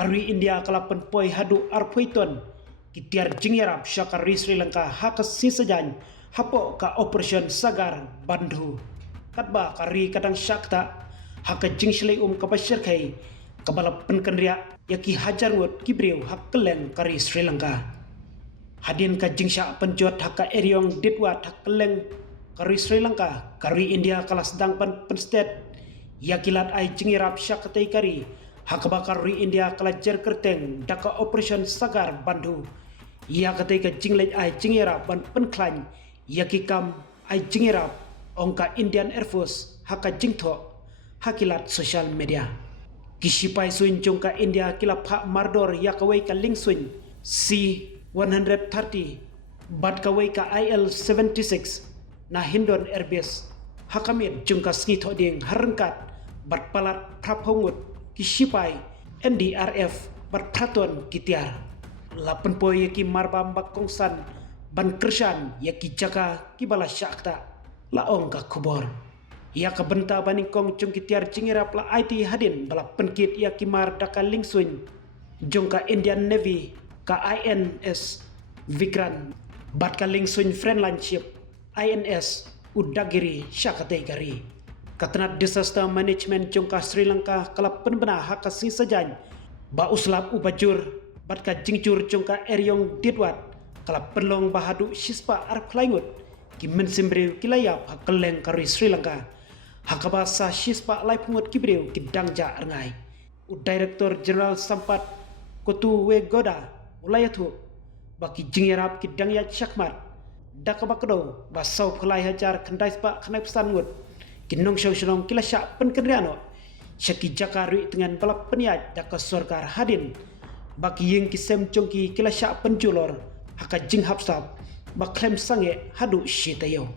Karwi India kalapan poi hadu arpuiton kitiar jingirap syakari Sri Lanka haka sisajan hapo ka operation sagar bandhu katba kari kadang syakta haka jingslei kapasyirkai kabala penkenria yaki hajar ngut kibriu hak keleng kari Sri Lanka hadin ka jingsya penjot haka eriong ditwat hak keleng kari Sri Lanka kari India kalas dang penstet yakilat ai jingirap syakatai kari hakabakar ri India kalajar kerteng daka operation sagar bandhu ia ketika jinglej ai jingira ban penklan yakikam ai jingira ongka Indian Air Force haka jingtho hakilat social media kisipai suin jongka India kilap hak mardor yakawai ka lingsuin C-130 bat kawai ka IL-76 na Hindon Airbase hakamit jongka skitho ding harengkat bat palat praphongut kisipai NDRF bat praton kitiar lapan poy yaki marbam bakongsan ban kersan yaki jaga kibala syakta laong ka kubor ia ka benta baningkong jong kitiar jingirap la IT hadin bala penkit yaki mar daka lingsuin jong ka Indian Navy ka INS Vikrant bat ka lingsuin friendline ship INS Udagiri syakatai gari katanat disaster management jong ka Sri Lanka kalap penbena haka sisajan ba uslap ubajur bat ka jingjur jong ka eriong ditwat kalap penlong bahadu sispa arp klaingut ki mensimbriu kilayap hakeleng kari Sri Lanka hakabasa sispa lai pungut kibriu ki dangja arngai Director General Sampat Kotu Wegoda ulayatu baki jingirap ki dangya syakmat dakabakdo basau kelai hajar kendai spa kenai pesan ngut kinong syong kila syak penkendriano syaki jakari dengan balap peniat daka sorgar hadin baki ying kisem congki kila syak penjulor haka jing hapsap baklem sange hadu syitayo